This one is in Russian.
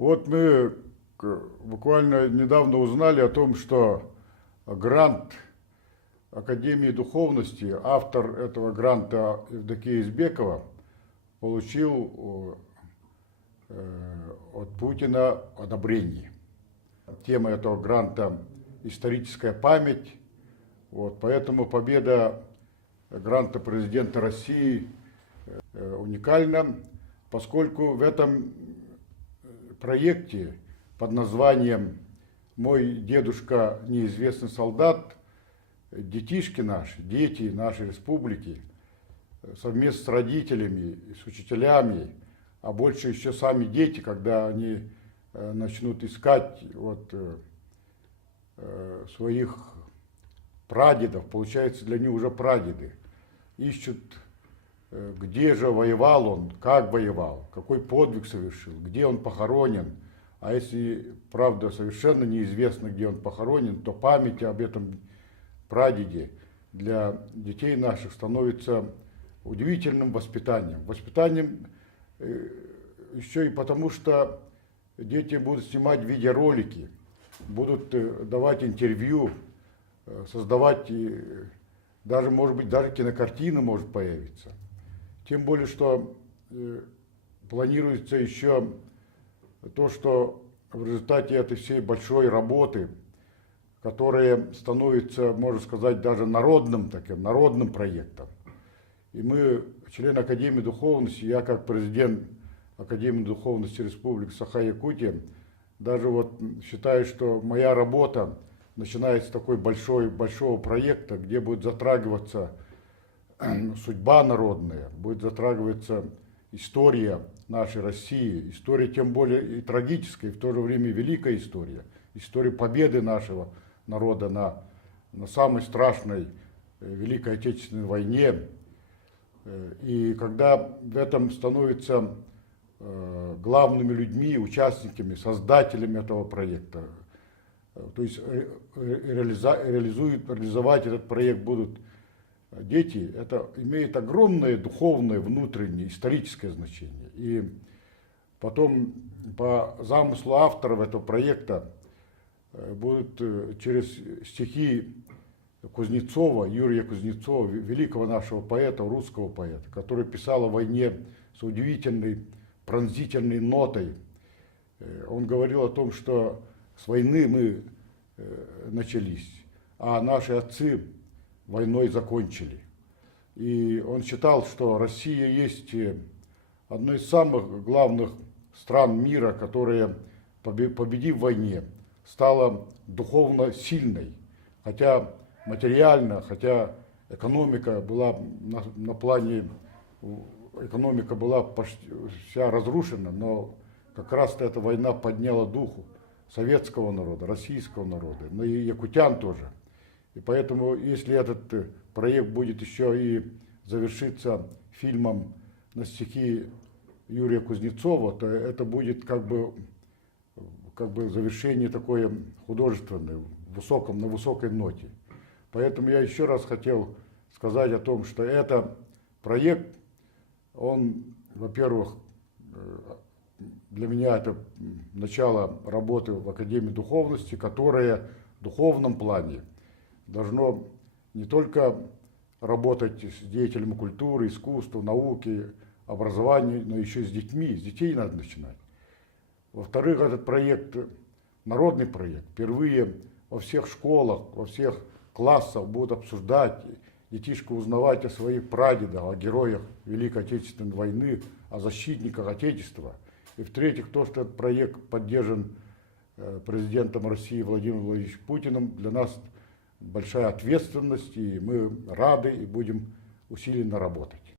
Вот мы буквально недавно узнали о том, что грант Академии духовности, автор этого гранта Евдокия Избекова, получил от Путина одобрение. Тема этого гранта – историческая память. Вот, поэтому победа гранта президента России уникальна, поскольку в этом проекте под названием «Мой дедушка неизвестный солдат» детишки наши, дети нашей республики, совместно с родителями, с учителями, а больше еще сами дети, когда они начнут искать своих прадедов, получается, для них уже прадеды, ищут, где же воевал он, как воевал, какой подвиг совершил, где он похоронен. А если, правда, совершенно неизвестно, где он похоронен, то память об этом прадеде для детей наших становится удивительным воспитанием. Воспитанием еще и потому, что дети будут снимать видеоролики, будут давать интервью, создавать, даже, может быть, даже кинокартина может появиться. Тем более, что планируется еще то, что в результате этой всей большой работы, которая становится, можно сказать, даже народным проектом. И мы, члены Академии духовности, я как президент Академии духовности Республики Саха-Якутия, даже считаю, что моя работа, начиная с такой большого проекта, где будет затрагиваться судьба народная, будет затрагиваться история нашей России, история тем более и трагическая, и в то же время великая история победы нашего народа на самой страшной Великой Отечественной войне. И когда в этом становятся главными людьми, участниками, создателями этого проекта, то есть реализовать этот проект будут дети, это имеет огромное духовное, внутреннее, историческое значение. И потом по замыслу авторов этого проекта будут через стихи Кузнецова, Юрия Кузнецова, великого нашего поэта, русского поэта, который писал о войне с удивительной пронзительной нотой. Он говорил о том, что с войны мы начались, а наши отцы войной закончили. И он считал, что Россия есть одна из самых главных стран мира, которая, победив в войне, стала духовно сильной. Хотя материально, хотя экономика была на плане, экономика была почти вся разрушена, но как раз эта война подняла духу советского народа, российского народа, но и якутян тоже. И поэтому, если этот проект будет еще и завершиться фильмом на стихи Юрия Кузнецова, то это будет как бы завершение такое художественное, на высокой ноте. Поэтому я еще раз хотел сказать о том, что это проект, он, во-первых, для меня это начало работы в Академии духовности, которая в духовном плане должно не только работать с деятелями культуры, искусства, науки, образования, но еще с детьми. С детей надо начинать. Во-вторых, этот проект, народный проект, впервые во всех школах, во всех классах будут обсуждать, детишки узнавать о своих прадедах, о героях Великой Отечественной войны, о защитниках Отечества. И в-третьих, то, что этот проект поддержан президентом России Владимиром Владимировичем Путиным, для нас большая ответственность, и мы рады и будем усиленно работать.